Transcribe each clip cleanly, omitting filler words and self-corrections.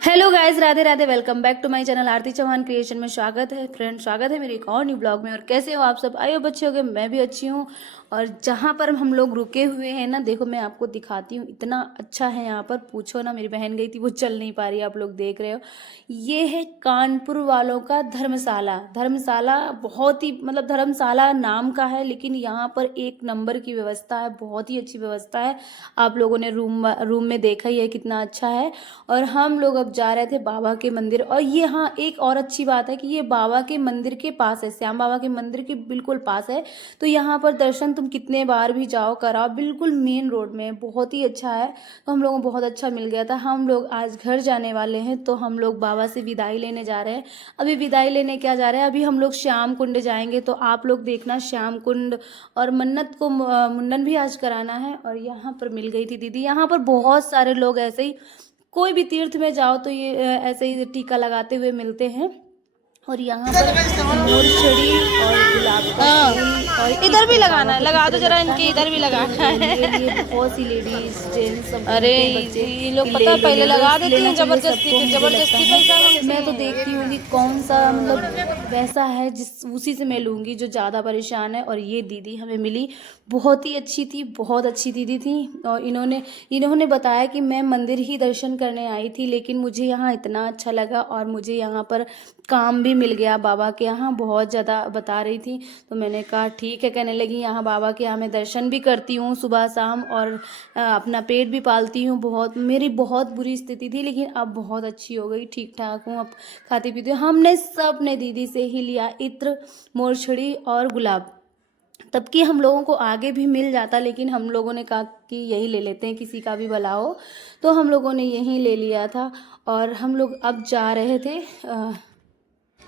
Hello guys, Radhe Radhe. Welcome back to my channel Aarti Chauhan creation में स्वागत है फ्रेंड। स्वागत है मेरे एक और न्यू ब्लॉग में। और कैसे हो आप सब? आई हो बच्चे होगे, मैं भी अच्छी हूँ। और जहाँ पर हम लोग रुके हुए हैं ना, देखो मैं आपको दिखाती हूँ। इतना अच्छा है यहाँ पर, पूछो ना। मेरी बहन गई थी, वो चल नहीं पा रही है, आप लोग देख रहे हो। ये है कानपुर वालों का धर्मशाला। धर्मशाला बहुत ही मतलब धर्मशाला नाम का है, लेकिन यहाँ पर एक नंबर की व्यवस्था है, बहुत ही अच्छी व्यवस्था है। आप लोगों ने रूम में देखा ही है कितना अच्छा है। और हम लोग अब जा रहे थे बाबा के मंदिर। और ये हाँ, एक और अच्छी बात है कि ये बाबा के मंदिर के पास है, श्याम बाबा के मंदिर के बिल्कुल पास है। तो यहाँ पर दर्शन तुम कितने बार भी जाओ कराओ, बिल्कुल मेन रोड में, बहुत ही अच्छा है। तो हम लोगों को बहुत अच्छा मिल गया था। हम लोग आज घर जाने वाले हैं, तो हम लोग बाबा से विदाई लेने जा रहे हैं। अभी विदाई लेने क्या जा रहे हैं, अभी हम लोग श्याम कुंड जाएंगे। तो आप लोग देखना श्याम कुंड। और मन्नत को मुंडन भी आज कराना है। और यहाँ पर मिल गई थी दीदी। यहाँ पर बहुत सारे लोग ऐसे ही, कोई भी तीर्थ में जाओ तो ये ऐसे ही टीका लगाते हुए मिलते हैं। और यहाँ पर मोरछड़ी और गुलाब का फूल और इधर भी लगाना है, बाबा के लगा दो चित्र जरा, रखा इनके है। इधर भी लगाना तो है। ये लिए बहुत सी लेडीज जेंट्स सब अरे घूमते हैं, बच्चे ये लोग कि पता ले है लो पहले ले लो, लगा इस देते लेना हैं चाहिए जबरदस्ती, सबको, फिर मुझे लगता जबरदस्ती है। पैसा मैं तो मांगते देखती हूँ कि हैं। कौन सा मतलब वैसा है जिस उसी से मैं लूँगी जो ज़्यादा परेशान है। और ये दीदी हमें मिली, बहुत ही अच्छी थी, बहुत अच्छी दीदी थी। और इन्होंने इन्होंने बताया कि मैं मंदिर ही दर्शन करने आई थी, लेकिन मुझे यहाँ इतना अच्छा लगा और मुझे यहाँ पर काम भी मिल गया बाबा के यहाँ, बहुत ज़्यादा बता रही थी। तो मैंने कहा ठीक है। कहने लगी यहाँ बाबा के यहाँ मैं दर्शन भी करती हूँ सुबह शाम, और अपना पेट भी पालती हूँ। बहुत मेरी बहुत बुरी स्थिति थी, लेकिन अब बहुत अच्छी हो गई, ठीक ठाक हूँ अब, खाती पीती हूँ। हमने सब ने दीदी से ही लिया इत्र, मोरछड़ी और गुलाब। तब कि हम लोगों को आगे भी मिल जाता, लेकिन हम लोगों ने कहा कि यही ले लेते हैं, किसी का भी भला हो। तो हम लोगों ने यही ले लिया था। और हम लोग अब जा रहे थे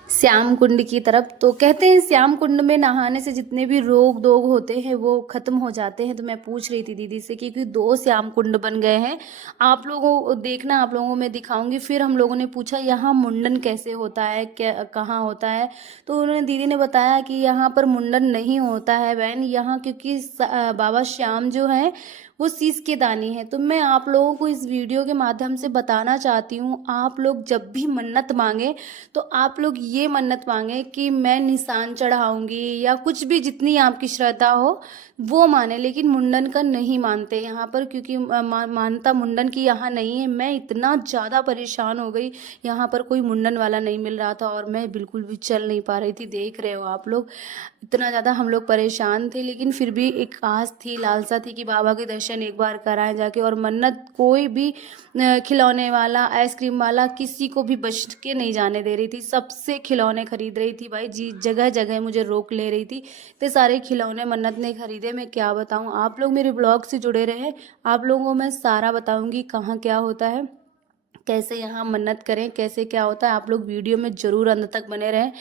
श्याम कुंड की तरफ। तो कहते हैं श्याम कुंड में नहाने से जितने भी रोग दोग होते हैं वो खत्म हो जाते हैं। तो मैं पूछ रही थी दीदी से, क्योंकि 2 श्याम कुंड बन गए हैं। आप लोगों को देखना, आप लोगों को मैं दिखाऊंगी। फिर हम लोगों ने पूछा यहाँ मुंडन कैसे होता है, क्या कहाँ होता है। तो उन्होंने दीदी ने बताया कि यहाँ पर मुंडन नहीं होता है बहन, यहाँ क्योंकि बाबा श्याम जो है वो शीश के दानी है। तो मैं आप लोगों को इस वीडियो के माध्यम से बताना चाहती हूँ, आप लोग जब भी मन्नत मांगे तो आप लोग ये मन्नत मांगे कि मैं निशान चढ़ाऊंगी, या कुछ भी जितनी आपकी श्रद्धा हो वो माने। लेकिन मुंडन का नहीं मानते यहाँ पर, क्योंकि मानता मुंडन की यहाँ नहीं है। मैं इतना ज़्यादा परेशान हो गई, यहाँ पर कोई मुंडन वाला नहीं मिल रहा था और मैं बिल्कुल भी चल नहीं पा रही थी। देख रहे हो आप लोग, इतना ज़्यादा हम लोग परेशान थे। लेकिन फिर भी एक आस थी, लालसा थी कि बाबा के दर्शन एक बार कराएं जाके। और मन्नत कोई भी खिलौने वाला, आइसक्रीम वाला, किसी को भी बच के नहीं जाने दे रही थी। सबसे खिलौने खरीद रही थी भाई जी, जगह जगह मुझे रोक ले रही थी। इतने सारे खिलौने मन्नत ने खरीदे, मैं क्या बताऊं। आप लोग मेरे ब्लॉग से जुड़े रहे, आप लोगों को मैं सारा बताऊंगी कहाँ क्या होता है, कैसे यहाँ मन्नत करें, कैसे क्या होता है। आप लोग वीडियो में ज़रूर अंत तक बने रहें,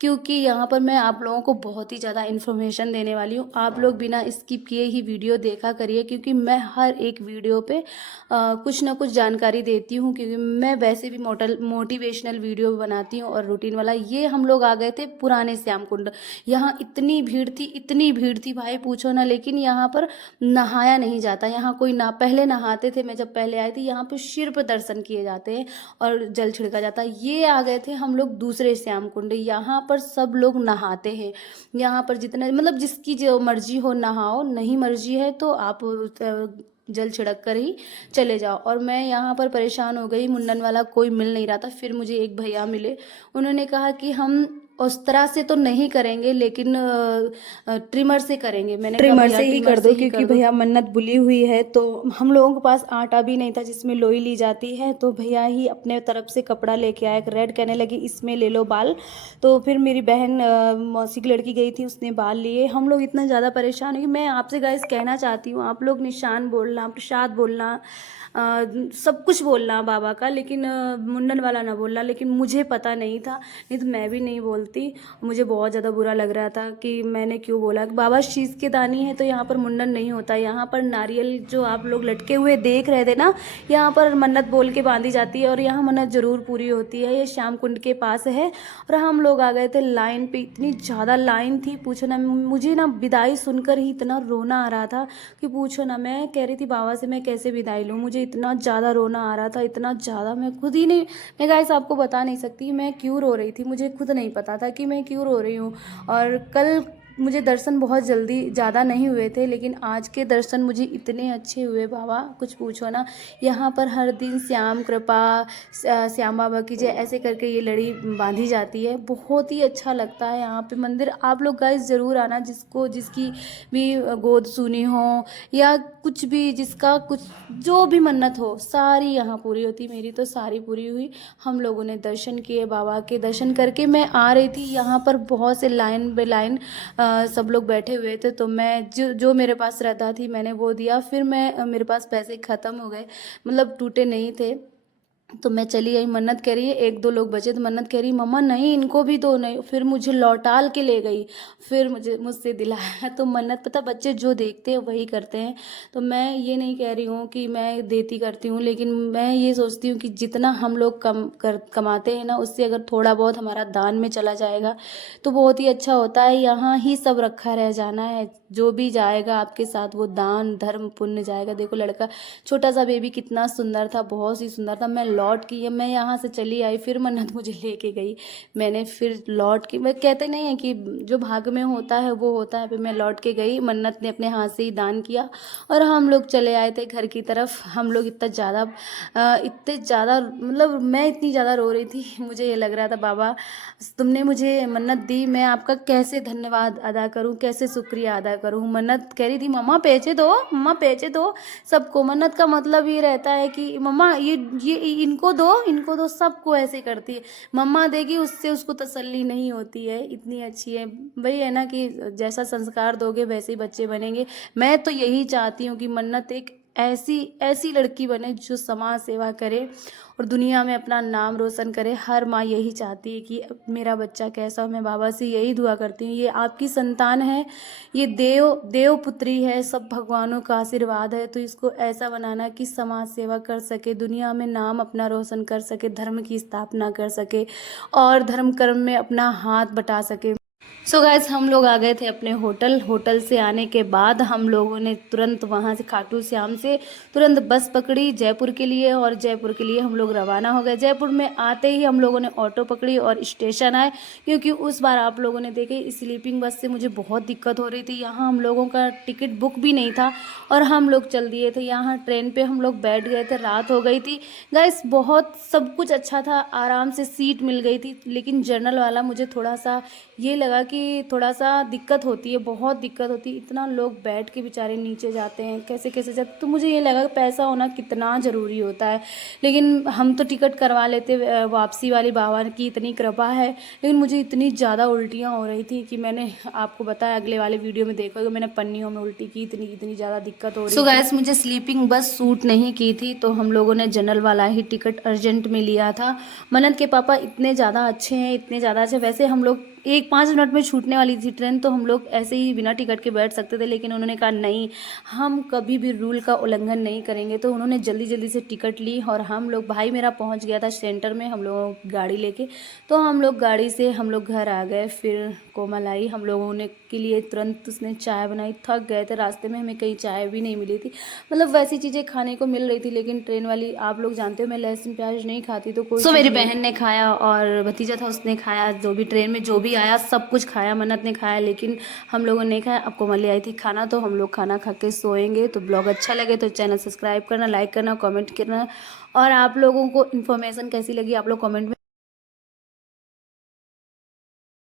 क्योंकि यहाँ पर मैं आप लोगों को बहुत ही ज़्यादा इन्फॉर्मेशन देने वाली हूँ। आप लोग बिना स्किप किए ही वीडियो देखा करिए, क्योंकि मैं हर एक वीडियो पे कुछ ना कुछ जानकारी देती हूँ। क्योंकि मैं वैसे भी मोटिवेशनल वीडियो बनाती हूँ और रूटीन वाला। ये हम लोग आ गए थे पुराने श्याम कुंड। यहाँ इतनी भीड़ थी, इतनी भीड़ थी भाई पूछो ना। लेकिन यहाँ पर नहाया नहीं जाता, यहाँ कोई ना, पहले नहाते थे, मैं जब पहले आई थी यहाँ पर सिर्फ दर्शन किए जाते हैं और जल छिड़का जाता है। ये आ गए थे हम लोग दूसरे श्याम कुंड। यहाँ पर सब लोग नहाते हैं। यहाँ पर जितना मतलब जिसकी जो मर्जी हो नहाओ, नहीं मर्जी है तो आप जल छिड़क कर ही चले जाओ। और मैं यहाँ पर परेशान हो गई, मुंडन वाला कोई मिल नहीं रहा था। फिर मुझे एक भैया मिले, उन्होंने कहा कि हम उस तरह से तो नहीं करेंगे, लेकिन ट्रिमर से करेंगे। मैंने कहा ट्रिमर भैया से ही ट्रिमर कर से दो, ही क्योंकि कर दो। भैया मन्नत बुली हुई है। तो हम लोगों के पास आटा भी नहीं था जिसमें लोई ली जाती है, तो भैया ही अपने तरफ से कपड़ा लेके आया, एक रेड, कहने लगी इसमें ले लो बाल। तो फिर मेरी बहन मौसी की लड़की गई थी, उसने बाल लिए। हम लोग इतना ज़्यादा परेशान हुए। मैं आपसे गाइस कहना चाहती हूँ, आप लोग निशान बोलना, प्रसाद बोलना, सब कुछ बोलना बाबा का, लेकिन मुंडन वाला ना बोलना। लेकिन मुझे पता नहीं था, नहीं तो मैं भी नहीं बोलती। बोलती। मुझे बहुत ज़्यादा बुरा लग रहा था कि मैंने क्यों बोला। बाबा शीश के दानी है तो यहाँ पर मुंडन नहीं होता, यहाँ पर नारियल जो आप लोग लटके हुए देख रहे थे ना, यहाँ पर मन्नत बोल के बांधी जाती है और यहाँ मन्नत ज़रूर पूरी होती है। ये श्याम कुंड के पास है और हम लोग आ गए थे लाइन पे। इतनी ज़्यादा लाइन थी पूछो ना। मुझे ना विदाई सुनकर ही इतना रोना आ रहा था कि पूछो ना। मैं कह रही थी बाबा से मैं कैसे विदाई लूँ, मुझे इतना ज़्यादा रोना आ रहा था, इतना ज़्यादा मैं खुद ही नहीं, मैं गाइस आपको बता नहीं सकती मैं क्यों रो रही थी। मुझे खुद नहीं पता था कि मैं क्यों रो रही हूँ। और कल मुझे दर्शन बहुत जल्दी ज़्यादा नहीं हुए थे, लेकिन आज के दर्शन मुझे इतने अच्छे हुए बाबा कुछ पूछो ना। यहाँ पर हर दिन श्याम कृपा, श्याम बाबा की जय ऐसे करके ये लड़ी बांधी जाती है। बहुत ही अच्छा लगता है यहाँ पे मंदिर। आप लोग गाइस ज़रूर आना, जिसकी भी गोद सुनी हो या कुछ भी, जिसका कुछ जो भी मन्नत हो सारी यहाँ पूरी होती। मेरी तो सारी पूरी हुई। हम लोगों ने दर्शन किए, बाबा के दर्शन करके मैं आ रही थी। यहाँ पर बहुत से लाइन बाय लाइन सब लोग बैठे हुए थे, तो मैं जो मेरे पास रहता थी मैंने वो दिया। फिर मेरे पास पैसे ख़त्म हो गए, मतलब टूटे नहीं थे, तो मैं चली आई। मन्नत कह रही है, 1-2 लोग बचे तो मन्नत कह रही मम्मा नहीं इनको भी दो, नहीं। फिर मुझे लौटाल के ले गई, फिर मुझसे दिलाया। तो मन्नत पता बच्चे जो देखते हैं वही करते हैं। तो मैं ये नहीं कह रही हूँ कि मैं देती करती हूँ, लेकिन मैं ये सोचती हूँ कि जितना हम लोग कमाते हैं ना, उससे अगर थोड़ा बहुत हमारा दान में चला जाएगा तो बहुत ही अच्छा होता है। यहाँ ही सब रखा रह जाना है, जो भी जाएगा आपके साथ वो दान धर्म पुण्य जाएगा। देखो लड़का छोटा सा बेबी कितना सुंदर था, बहुत ही सुंदर था। मैं लौट की, मैं यहाँ से चली आई, फिर मन्नत मुझे लेके गई। मैंने फिर लौट के, मैं कहते नहीं है कि जो भाग में होता है वो होता है। फिर मैं लौट के गई, मन्नत ने अपने हाथ से ही दान किया और हम लोग चले आए थे घर की तरफ। हम लोग इतने ज़्यादा मतलब मैं इतनी ज़्यादा रो रही थी। मुझे ये लग रहा था बाबा तुमने मुझे मन्नत दी, मैं आपका कैसे धन्यवाद अदा करूँ, कैसे शुक्रिया अदा करूँ। मन्नत कह रही थी मम्मा पैसे दो, मम्मा पैसे दो सबको। मन्नत का मतलब ये रहता है कि मम्मा ये इनको दो, सबको ऐसे करती है। मम्मा देगी उससे उसको तसल्ली नहीं होती है, इतनी अच्छी है। वही है ना कि जैसा संस्कार दोगे वैसे ही बच्चे बनेंगे। मैं तो यही चाहती हूँ कि मन्नत एक ऐसी लड़की बने जो समाज सेवा करे और दुनिया में अपना नाम रोशन करे। हर माँ यही चाहती है कि मेरा बच्चा कैसा हो। मैं बाबा से यही दुआ करती हूँ, ये आपकी संतान है, ये देव पुत्री है, सब भगवानों का आशीर्वाद है। तो इसको ऐसा बनाना कि समाज सेवा कर सके, दुनिया में नाम अपना रोशन कर सके, धर्म की स्थापना कर सके और धर्म कर्म में अपना हाथ बटा सके। सो गाइस हम लोग आ गए थे अपने होटल से आने के बाद हम लोगों ने तुरंत वहाँ से खाटू श्याम से तुरंत बस पकड़ी जयपुर के लिए, और जयपुर के लिए हम लोग रवाना हो गए। जयपुर में आते ही हम लोगों ने ऑटो पकड़ी और स्टेशन आए, क्योंकि उस बार आप लोगों ने देखे स्लीपिंग बस से मुझे बहुत दिक्कत हो रही थी। यहाँ हम लोगों का टिकट बुक भी नहीं था और हम लोग चल दिए थे। यहाँ ट्रेन पर हम लोग बैठ गए थे, रात हो गई थी। गाइस बहुत सब कुछ अच्छा था, आराम से सीट मिल गई थी, लेकिन जनरल वाला मुझे थोड़ा सा ये लगा कि थोड़ा सा दिक्कत होती है, बहुत दिक्कत होती है। इतना लोग बैठ के बेचारे नीचे जाते हैं, कैसे कैसे जाते। तो मुझे ये लगा कि पैसा होना कितना ज़रूरी होता है, लेकिन हम तो टिकट करवा लेते वापसी वाली। बाबा की इतनी कृपा है, लेकिन मुझे इतनी ज़्यादा उल्टियाँ हो रही थी कि मैंने आपको बताया, अगले वाले वीडियो में देखोगे मैंने पन्नियों में उल्टी की, इतनी ज़्यादा दिक्कत हो रही थी। सो गाइस मुझे स्लीपिंग बस सूट नहीं की थी, तो हम लोगों ने जनरल वाला ही टिकट अर्जेंट में लिया था। मन्नत के पापा इतने ज़्यादा अच्छे हैं, इतने ज़्यादा अच्छे। वैसे हम लोग 5 मिनट में छूटने वाली थी ट्रेन, तो हम लोग ऐसे ही बिना टिकट के बैठ सकते थे, लेकिन उन्होंने कहा नहीं, हम कभी भी रूल का उल्लंघन नहीं करेंगे। तो उन्होंने जल्दी जल्दी से टिकट ली और हम लोग, भाई मेरा पहुंच गया था सेंटर में हम लोग गाड़ी लेके, तो हम लोग गाड़ी से हम लोग घर आ गए। फिर कोमल आई, हम लोगों ने के लिए तुरंत उसने चाय बनाई। थक गए थे रास्ते में, हमें कहीं चाय भी नहीं मिली थी, मतलब वैसी चीज़ें खाने को मिल रही थी, लेकिन ट्रेन वाली आप लोग जानते हो मैं लहसुन प्याज नहीं खाती, तो कोई मेरी बहन ने खाया और भतीजा था उसने खाया, जो भी ट्रेन में जो भी आया सब कुछ खाया। मन्नत ने खाया लेकिन हम लोगों ने नहीं खाया। अब कोमल ले आई थी खाना, तो हम लोग खाना खा के सोएंगे। तो ब्लॉग अच्छा लगे तो चैनल सब्सक्राइब करना, लाइक करना, कमेंट करना, और आप लोगों को इन्फॉर्मेशन कैसी लगी आप लोग कमेंट में